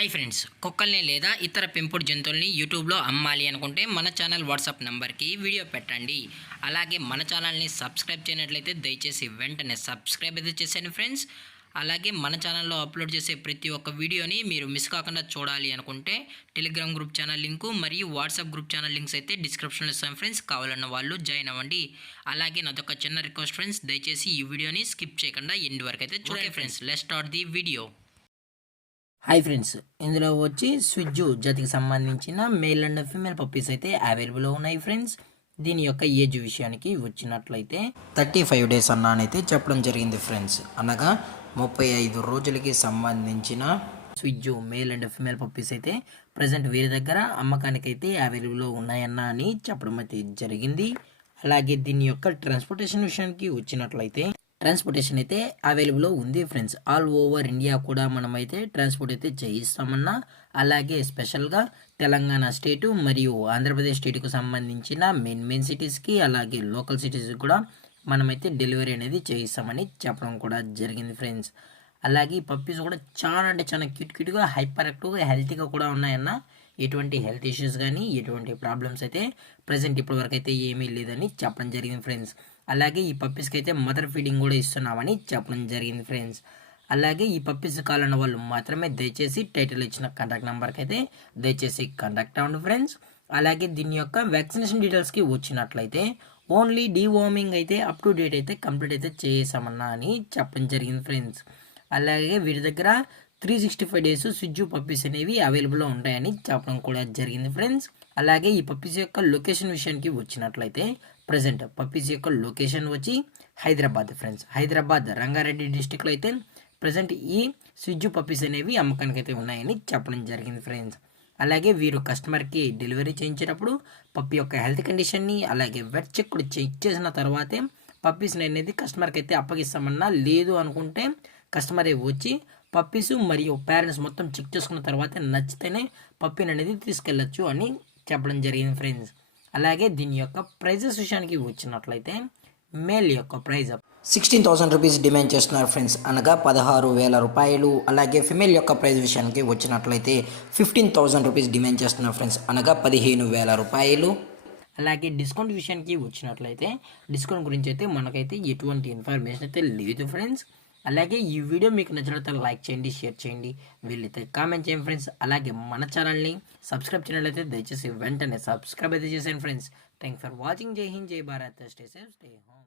Hi friends, కుక్కల్ని లేదా ఇతర పెంపుడు జంతువుల్ని యూట్యూబ్లో అమ్మాలి అనుకుంటే మన ఛానల్ వాట్సాప్ నెంబర్కి వీడియో పెట్టండి. అలాగే మన ఛానల్ని సబ్స్క్రైబ్ చేయనట్లయితే దయచేసి వెంటనే సబ్స్క్రైబ్ అయితే చేసేయండి ఫ్రెండ్స్. అలాగే మన ఛానల్లో అప్లోడ్ చేసే ప్రతి ఒక్క వీడియోని మీరు మిస్ కాకుండా చూడాలి అనుకుంటే టెలిగ్రామ్ గ్రూప్ ఛానల్ లింకు మరియు వాట్సాప్ గ్రూప్ ఛానల్ లింక్స్ అయితే డిస్క్రిప్షన్లో ఇస్తాం ఫ్రెండ్స్. కావాలన్న వాళ్ళు జాయిన్ అవ్వండి. అలాగే నాదొక చిన్న రిక్వెస్ట్ ఫ్రెండ్స్, దయచేసి ఈ వీడియోని స్కిప్ చేయకుండా ఎండ్ వరకు అయితే చూడండి friends. Let's start the video. Hi friends, ఇందులో వచ్చి స్విజ్జు జాతికి సంబంధించిన మేల్ అండ్ ఫీమేల్ పప్పీస్ అయితే అవైలబుల్లో ఉన్నాయి ఫ్రెండ్స్. దీని యొక్క ఏజ్ విషయానికి వచ్చినట్లయితే 35 డేస్ అన్నానైతే చెప్పడం జరిగింది ఫ్రెండ్స్. అనగా 35 రోజులకి సంబంధించిన స్విజ్జు మేల్ అండ్ ఫీమేల్ పప్పీస్ అయితే ప్రజెంట్ వీరి దగ్గర అమ్మకానికి అయితే అవైలబుల్లో ఉన్నాయన్న అని చెప్పడం అయితే జరిగింది. అలాగే దీని యొక్క ట్రాన్స్పోర్టేషన్ విషయానికి వచ్చినట్లయితే ట్రాన్స్పోర్టేషన్ అయితే అవైలబుల్లో ఉంది ఫ్రెండ్స్. ఆల్ ఓవర్ ఇండియా కూడా మనమైతే ట్రాన్స్పోర్ట్ అయితే చేయిస్తామన్నా. అలాగే స్పెషల్గా తెలంగాణ స్టేటు మరియు ఆంధ్రప్రదేశ్ స్టేట్కు సంబంధించిన మెయిన్ సిటీస్కి అలాగే లోకల్ సిటీస్కి కూడా మనమైతే డెలివరీ అనేది చేయిస్తామని చెప్పడం కూడా జరిగింది ఫ్రెండ్స్. అలాగే ఈ పప్పీస్ కూడా చాలా అంటే చాలా క్యూట్గా హైపర్ యాక్టివ్గా హెల్తీగా కూడా ఉన్నాయన్న. ఎటువంటి హెల్త్ ఇష్యూస్ కానీ ఎటువంటి ప్రాబ్లమ్స్ అయితే ప్రజెంట్ ఇప్పటివరకు అయితే ఏమీ లేదని చెప్పడం జరిగింది ఫ్రెండ్స్. అలాగే ఈ పప్పీస్కి అయితే మదర్ ఫీడింగ్ కూడా ఇస్తున్నామని చెప్పడం జరిగింది ఫ్రెండ్స్. అలాగే ఈ పప్పీస్ కావాలన్న వాళ్ళు మాత్రమే దయచేసి టైటిల్ ఇచ్చిన కాంటాక్ట్ నెంబర్కి అయితే దయచేసి కాంటాక్ట్ అవ్వండి ఫ్రెండ్స్. అలాగే దీని యొక్క వ్యాక్సినేషన్ డీటెయిల్స్కి వచ్చినట్లయితే ఓన్లీ డీవార్మింగ్ అయితే అప్ టు డేట్ అయితే కంప్లీట్ అయితే చేసామన్నా అని చెప్పడం జరిగింది ఫ్రెండ్స్. అలాగే వీరి దగ్గర 365 డేస్ స్విజ్జు పప్పీస్ అనేవి అవైలబుల్లో ఉంటాయని చెప్పడం కూడా జరిగింది ఫ్రెండ్స్. అలాగే ఈ పప్పీస్ యొక్క లొకేషన్ విషయానికి వచ్చినట్లయితే ప్రజెంట్ పప్పీస్ యొక్క లొకేషన్ వచ్చి హైదరాబాద్ ఫ్రెండ్స్. హైదరాబాద్ రంగారెడ్డి డిస్టిక్లో అయితే ప్రజెంట్ ఈ స్విజ్జు పప్పీస్ అనేవి అమ్మకానికి అయితే ఉన్నాయని చెప్పడం జరిగింది ఫ్రెండ్స్. అలాగే వీరు కస్టమర్కి డెలివరీ చేయించేటప్పుడు పప్పి యొక్క హెల్త్ కండిషన్ని అలాగే వెట్ చెక్ కూడా చెక్ చేసిన తర్వాతే పప్పీస్ని అనేది కస్టమర్కి అయితే అప్పగిస్తామన్నా. లేదు అనుకుంటే కస్టమరే వచ్చి పప్పీస్ మరియు పేరెంట్స్ మొత్తం చెక్ చేసుకున్న తర్వాత నచ్చితేనే పప్పీని అనేది తీసుకెళ్ళచ్చు అని చెప్పడం జరిగింది ఫ్రెండ్స్. అలాగే దీని యొక్క ప్రైజెస్ విషయానికి వచ్చినట్లయితే మేల్ యొక్క ప్రైజ్ 16,000 రూపీస్ డిమాండ్ చేస్తున్నారు ఫ్రెండ్స్, అనగా 16,000 రూపాయలు. అలాగే ఫిమేల్ యొక్క ప్రైజ్ విషయానికి వచ్చినట్లయితే 15,000 రూపీస్ డిమాండ్ చేస్తున్నారు ఫ్రెండ్స్, అనగా 15,000 రూపాయలు. అలాగే డిస్కౌంట్ విషయానికి వచ్చినట్లయితే డిస్కౌంట్ గురించి అయితే మనకైతే ఎటువంటి ఇన్ఫర్మేషన్ అయితే లేదు ఫ్రెండ్స్. అలాగే ఈ వీడియో మీకు నచ్చినట్లయితే లైక్ చేయండి, షేర్ చేయండి, వీళ్ళైతే కామెంట్ చేయండి ఫ్రెండ్స్. అలాగే మన ఛానల్ని సబ్స్క్రైబ్ చేయనట్లయితే దయచేసి వెంటనే సబ్స్క్రైబ్ అయితే చేసేయండి ఫ్రెండ్స్. Thank for watching. జై హింద్, జై Bharat, stay safe, stay home.